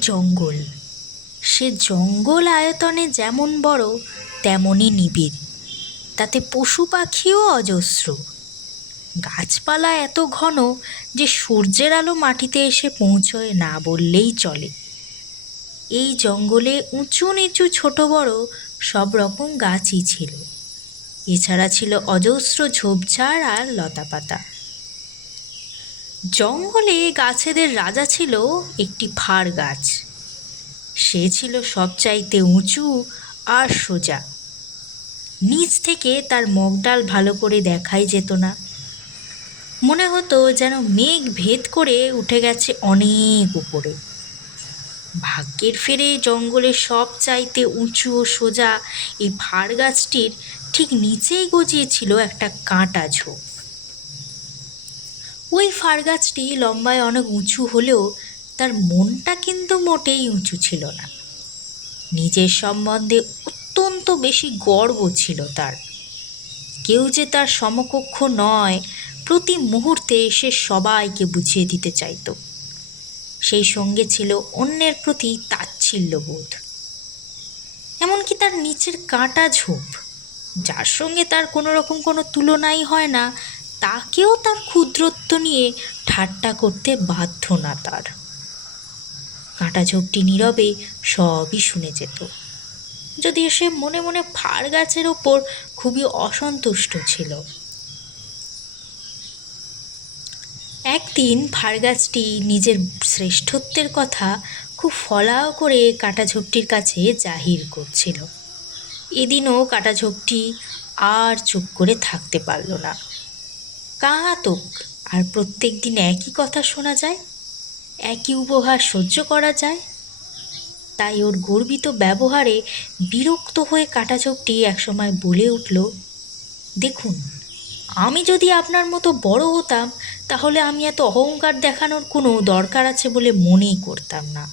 জঙ্গল। সে জঙ্গল আয়তনে যেমন বড়, তেমনই নিবিড়। তাতে পশু পাখিও অজস্র। গাছপালা এত ঘন যে সূর্যের আলো মাটিতে এসে পৌঁছয় না বললেই চলে। এই জঙ্গলে উঁচু নিচু ছোট বড় সব রকম গাছই ছিল। এছাড়া ছিল অজস্র ঝোপঝাড় আর লতাপাতা। জঙ্গলে গাছেদের রাজা ছিল একটি ফার গাছ। সে ছিল সবচাইতে উঁচু আর সোজা। নিচ থেকে তার মগডাল ভালো করে দেখাই যেত না। মনে হতো যেন মেঘ ভেদ করে উঠে গেছে অনেক উপরে। ভাগ্যের ফেরে জঙ্গলের সব চাইতে উঁচু ও সোজা এই ফার গাছটির ঠিক নিচেই গজিয়েছিল একটা কাঁটা ঝোপ। ওই ফার গাছটি লম্বায় অনেক উঁচু হলেও তার মনটা কিন্তু মোটেই উঁচু ছিল না। নিজের সম্বন্ধে অত্যন্ত বেশি গর্ব ছিল তার। কেউ যে তার সমকক্ষ নয়, প্রতি মুহূর্তে সে সবাইকে বুঝিয়ে দিতে চাইতো। সেই সঙ্গে ছিল অন্যের প্রতি তাচ্ছিল্যবোধ। এমনকি তার নিচের কাঁটা ঝোপ, যার সঙ্গে তার কোনো রকম কোনো তুলনাই হয় না তাকেও তার ক্ষুদ্রত্ব নিয়ে ঠাট্টা করতে বাধ্য না তার। কাঁটা ঝোপটি নীরবে সবই শুনে যেত। যদিও সে মনে মনে ফার গাছের ওপর খুবই অসন্তুষ্ট ছিল। একদিন ফার গাছটি নিজের শ্রেষ্ঠত্বের কথা খুব ফলাও করে কাটা ঝোপটির কাছে জাহির করছিল। এদিনও কাটা ঝোপটি আর চুপ করে থাকতে পারল না। কাহাতক আর প্রত্যেক দিন একই কথা শোনা যায়, একই উপহার সহ্য করা যায়। তাই ওর গর্বিত ব্যবহারে বিরক্ত হয়ে কাটা ঝোপটি একসময় বলে উঠল, দেখুন, আমি যদি আপনার মতো বড় হতাম, তাহলে আমি এত অহংকার দেখানোর কোনো দরকার আছে বলে মনেই করতাম না।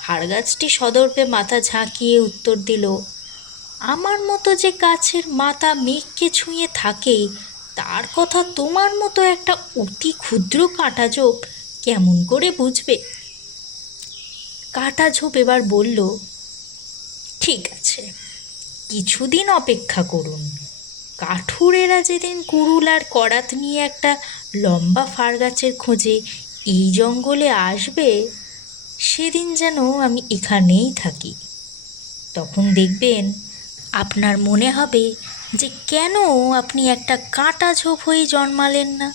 হাড়গাছটি সদর্পে মাথা ঝাঁকিয়ে উত্তর দিল, আমার মতো যে গাছের মাথা মেঘকে ছুঁয়ে থাকে তার কথা তোমার মতো একটা অতি ক্ষুদ্র কাঁটা ঝোপ কেমন করে বুঝবে? কাঁটা ঝোপ এবার বলল, ঠিক আছে, কিছুদিন অপেক্ষা করুন। কাঠুরেরা যেদিন কুড়ুল আর করাত নিয়ে একটা লম্বা ফার গাছের খোঁজে এই জঙ্গলে আসবে, সেদিন যেন আমি এখানেই থাকি। তখন দেখবেন আপনার মনে হবে যে কেন আপনি একটা কাঁটা ঝোপ হয়ে জন্মালেন না?